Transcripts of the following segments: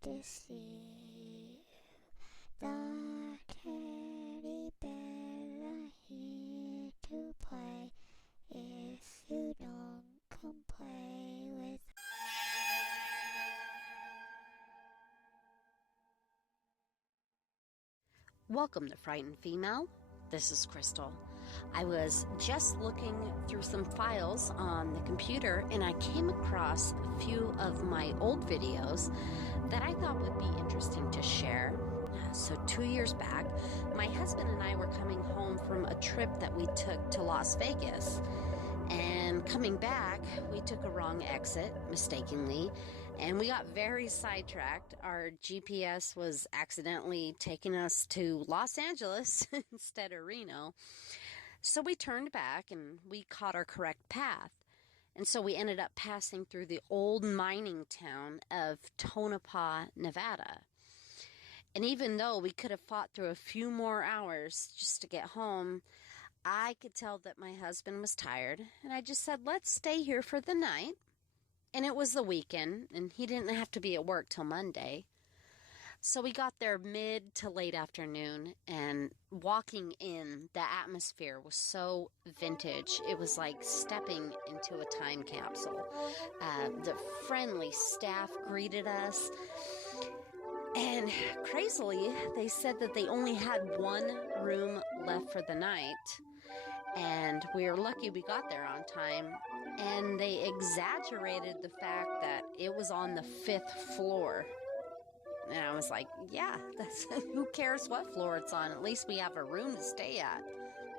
to see the teddy bears are here to play. If you don't come play with. Welcome to Frightened Female. This is Crystal. I was just looking through some files on the computer and I came across a few of my old videos that I thought would be interesting to share. So 2 years back, my husband and I were coming home from a trip that we took to Las Vegas. And coming back, we took a wrong exit mistakenly, and we got very sidetracked. Our GPS was accidentally taking us to Los Angeles instead of Reno. So we turned back and we caught our correct path. And so we ended up passing through the old mining town of Tonopah, Nevada. And even though we could have fought through a few more hours just to get home, I could tell that my husband was tired, and I just said, let's stay here for the night. And it was the weekend, and he didn't have to be at work till Monday. So we got there mid to late afternoon, and walking in, the atmosphere was so vintage. It was like stepping into a time capsule. The friendly staff greeted us. And crazily, they said that they only had one room left for the night. And we were lucky we got there on time. And they exaggerated the fact that it was on the 5th floor. And I was like, yeah, who cares what floor it's on? At least we have a room to stay at.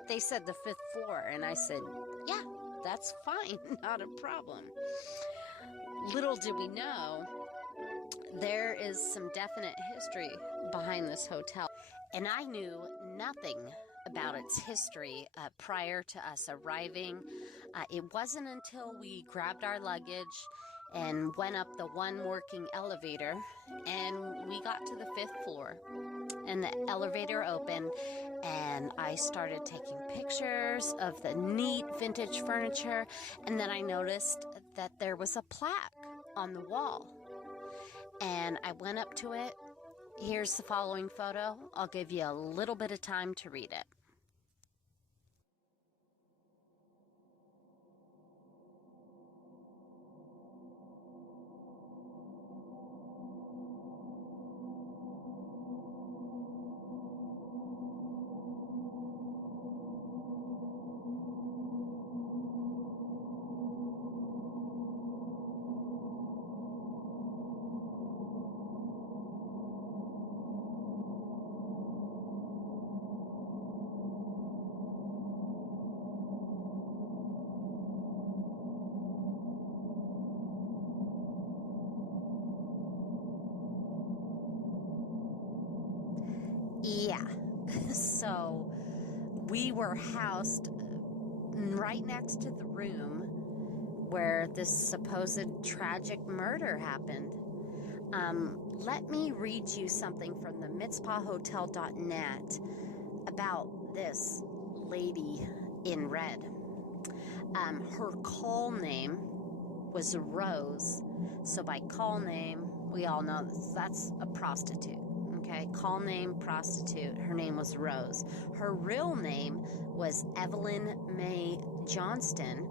They said the 5th floor. And I said, yeah, that's fine. Not a problem. Little did we know, there is some definite history behind this hotel, and I knew nothing about its history prior to us arriving. It wasn't until we grabbed our luggage and went up the one working elevator, and we got to the 5th floor, and the elevator opened, and I started taking pictures of the neat vintage furniture, and then I noticed that there was a plaque on the wall. And I went up to it. Here's the following photo. I'll give you a little bit of time to read it. Yeah, so we were housed right next to the room where this supposed tragic murder happened. Let me read you something from the MizpahHotel.net about this lady in red. Her call name was Rose. So by call name, we all know that's a prostitute. Okay, call name prostitute. Her name was Rose. Her real name was Evelyn Mae Johnston.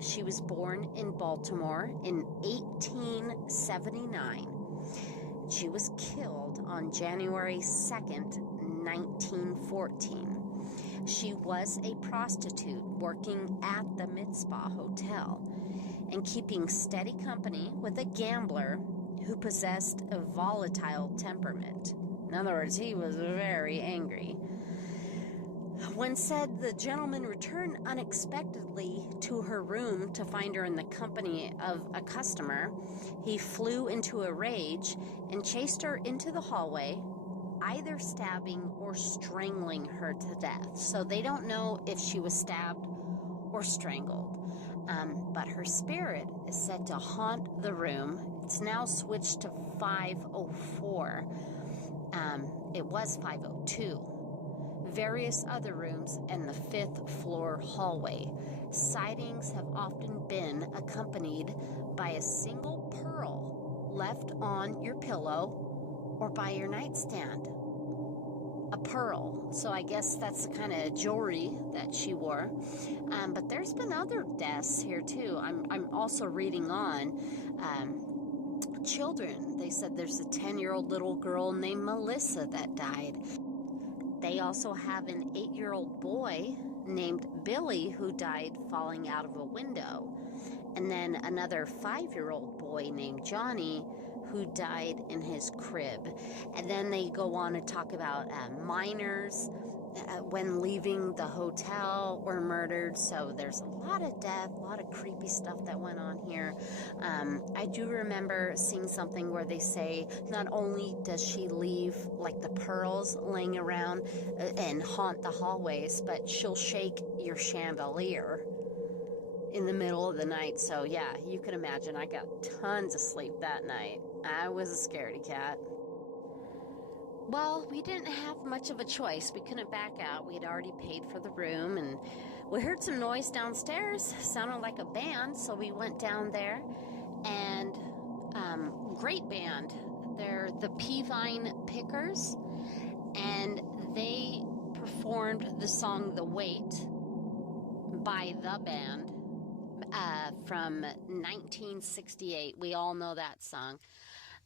She was born in Baltimore in 1879. She was killed on January 2nd, 1914. She was a prostitute working at the Mizpah Hotel and keeping steady company with a gambler who possessed a volatile temperament. In other words, he was very angry. When said the gentleman returned unexpectedly to her room to find her in the company of a customer, he flew into a rage and chased her into the hallway, either stabbing or strangling her to death. So they don't know if she was stabbed or strangled. But her spirit is said to haunt the room. It's now switched to 504. It was 502. Various other rooms and the 5th floor hallway. Sightings have often been accompanied by a single pearl left on your pillow or by your nightstand. A pearl. So I guess that's the kind of jewelry that she wore. But there's been other deaths here too. I'm also reading on children. They said there's a 10-year-old little girl named Melissa that died. They also have an 8-year-old boy named Billy who died falling out of a window. And then another 5-year-old boy named Johnny who died in his crib. And then they go on to talk about minors when leaving the hotel were murdered. So there's a lot of death, a lot of creepy stuff that went on here. I do remember seeing something where they say not only does she leave like the pearls laying around and haunt the hallways, but she'll shake your chandelier in the middle of the night. So yeah, you can imagine I got tons of sleep that night. I was a scaredy cat. Well, we didn't have much of a choice. We couldn't back out. We had already paid for the room, and we heard some noise downstairs. Sounded like a band, so we went down there, and great band. They're the Peavine Pickers, and they performed the song The Weight by the band from 1968. We all know that song.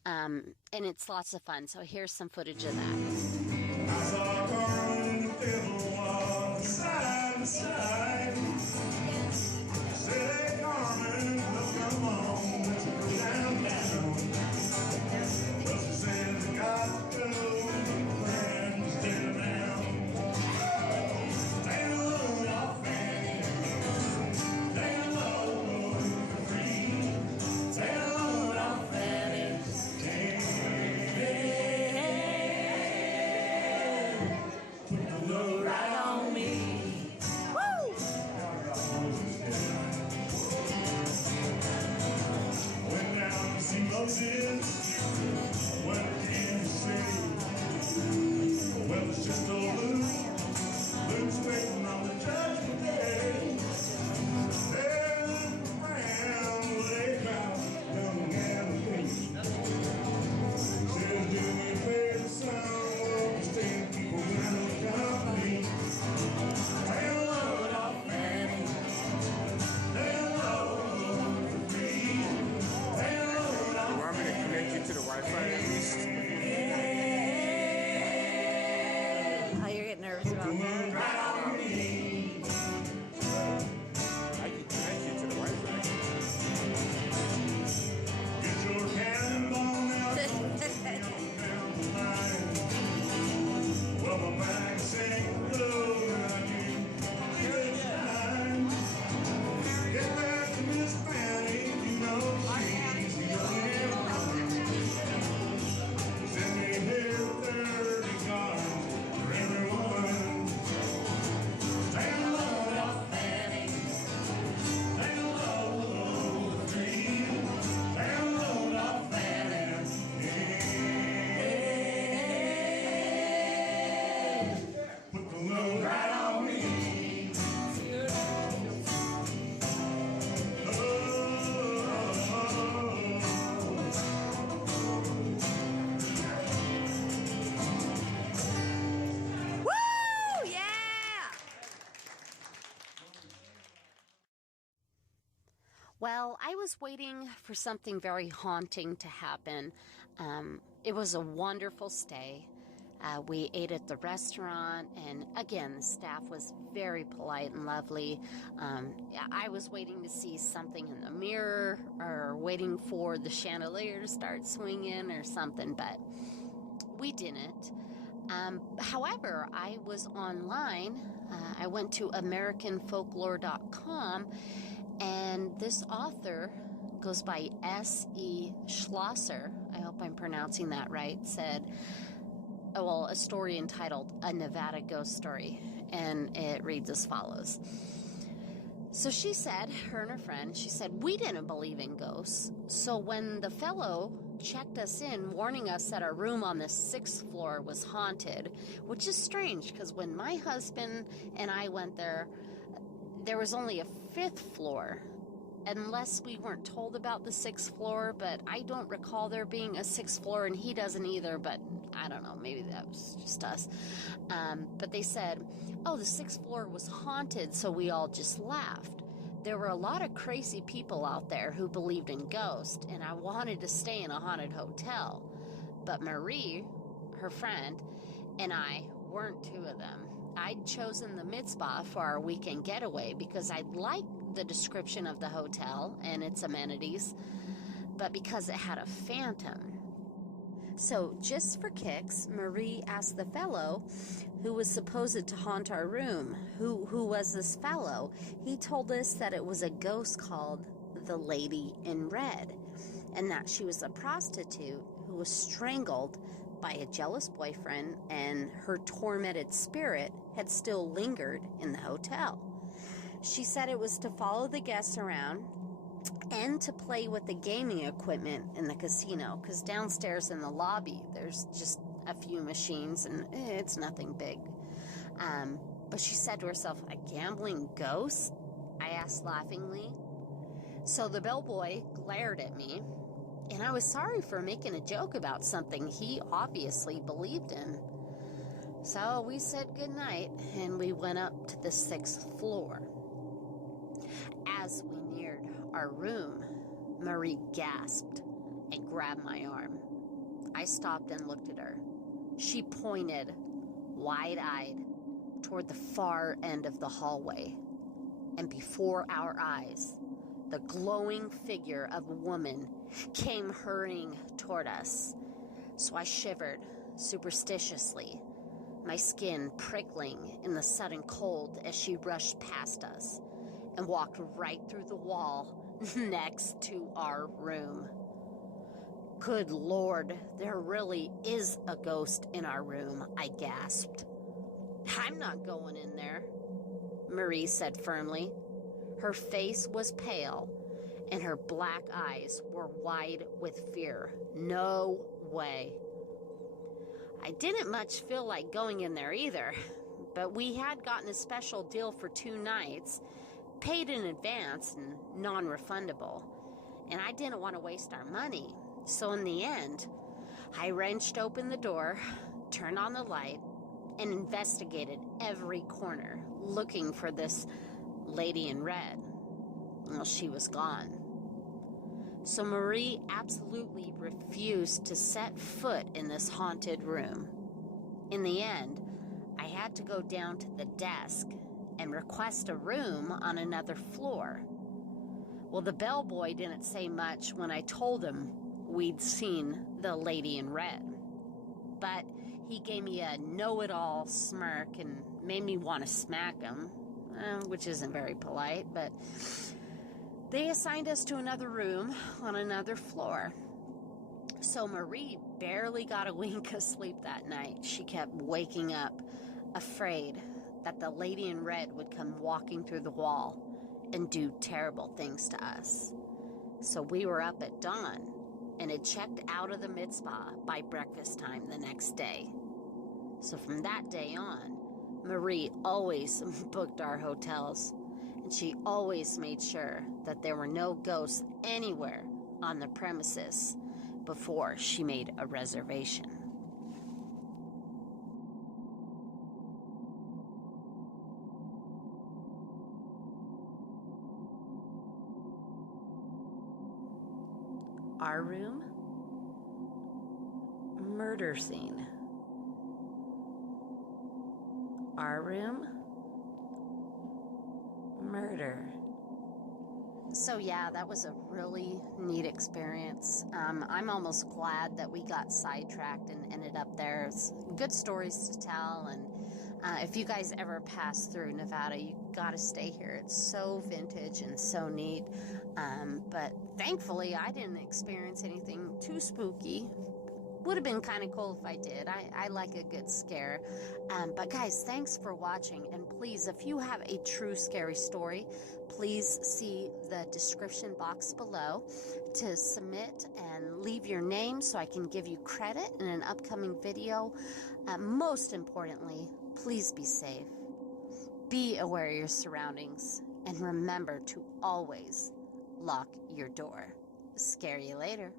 And it's lots of fun. So here's some footage of that. I saw a girl in the fiddle walk side to side. Said, hey, Carmen, come on, let's go downtown. Well, she said, I got to go, friends, take her down. Take a load off Fanny. Take a load for free. Take a load off Fanny. Put the load right on me. Woo! Went down to see Moses. What can you say? Well, it's just old Luke. Luke's waiting on the judgment day. There, Luke around the lake house, young Galilee. Says, do me a favor, son, stand people around the company. Take a load off Fanny. Take a load for free. Take a load off. You want me to connect you to the Wi-Fi at least? Oh, you're getting nervous about that. Right on me. I can connect you to the Wi-Fi. Get your cannonball now. Down the line. Well, my mind sang low, and I knew good time. Get back to Miss Fanny, you know she's the only one. Send me here 30 cards for every woman. Take a load off Fanny. Take a load for free. Take a load off Fanny. Put the load right on me. Woo! Yeah! Well, I was waiting for something very haunting to happen. It was a wonderful stay. We ate at the restaurant, and again, the staff was very polite and lovely. I was waiting to see something in the mirror or waiting for the chandelier to start swinging or something, but we didn't. However, I was online. I went to AmericanFolklore.com, and this author goes by S.E. Schlosser, I hope I'm pronouncing that right, said, a story entitled A Nevada Ghost Story, and it reads as follows. So she said, her and her friend, she said, we didn't believe in ghosts, so when the fellow checked us in, warning us that our room on the 6th floor was haunted, which is strange, because when my husband and I went there, there was only a 5th floor unless we weren't told about the 6th floor, but I don't recall there being a 6th floor, and he doesn't either, but I don't know, maybe that was just us. But they said, oh, the 6th floor was haunted, so we all just laughed. There were a lot of crazy people out there who believed in ghosts, and I wanted to stay in a haunted hotel. But Marie, her friend, and I weren't two of them. I'd chosen the Mizpah for our weekend getaway because I liked the description of the hotel and its amenities, but because it had a phantom. So just for kicks, Marie asked the fellow who was supposed to haunt our room, who was this fellow. He told us that it was a ghost called the Lady in Red, and that she was a prostitute who was strangled by a jealous boyfriend, and her tormented spirit had still lingered in the hotel. She said it was to follow the guests around and to play with the gaming equipment in the casino, because downstairs in the lobby there's just a few machines and it's nothing big. But she said to herself, a gambling ghost? I asked laughingly. So the bellboy glared at me, and I was sorry for making a joke about something he obviously believed in. So we said goodnight, and we went up to the 6th floor. As we neared our room, Marie gasped and grabbed my arm. I stopped and looked at her. She pointed, wide-eyed, toward the far end of the hallway, and before our eyes, the glowing figure of a woman came hurrying toward us. So I shivered superstitiously, my skin prickling in the sudden cold as she rushed past us and walked right through the wall next to our room. Good Lord, there really is a ghost in our room, I gasped. I'm not going in there, Marie said firmly. Her face was pale, and her black eyes were wide with fear. No way. I didn't much feel like going in there either, but we had gotten a special deal for 2 nights, paid in advance and non-refundable, and I didn't want to waste our money. So in the end, I wrenched open the door, turned on the light, and investigated every corner, looking for this lady in red. Well, she was gone. So Marie absolutely refused to set foot in this haunted room. In the end, I had to go down to the desk and request a room on another floor. Well, the bellboy didn't say much when I told him we'd seen the lady in red. But he gave me a know-it-all smirk and made me want to smack him, which isn't very polite, but they assigned us to another room on another floor. So Marie barely got a wink of sleep that night. She kept waking up, afraid that the lady in red would come walking through the wall and do terrible things to us. So we were up at dawn and had checked out of the Mizpah by breakfast time the next day. So from that day on, Marie always booked our hotels, and she always made sure that there were no ghosts anywhere on the premises before she made a reservation. Our room? Murder scene. Our room? Murder. So yeah, that was a really neat experience. I'm almost glad that we got sidetracked and ended up there. It's good stories to tell, and if you guys ever pass through Nevada, you gotta stay here. It's so vintage and so neat. But thankfully, I didn't experience anything too spooky. Would have been kind of cool if I did. I like a good scare. But guys, thanks for watching. And please, if you have a true scary story, please see the description box below to submit and leave your name so I can give you credit in an upcoming video. Most importantly, please be safe. Be aware of your surroundings. And remember to always lock your door. Scare you later.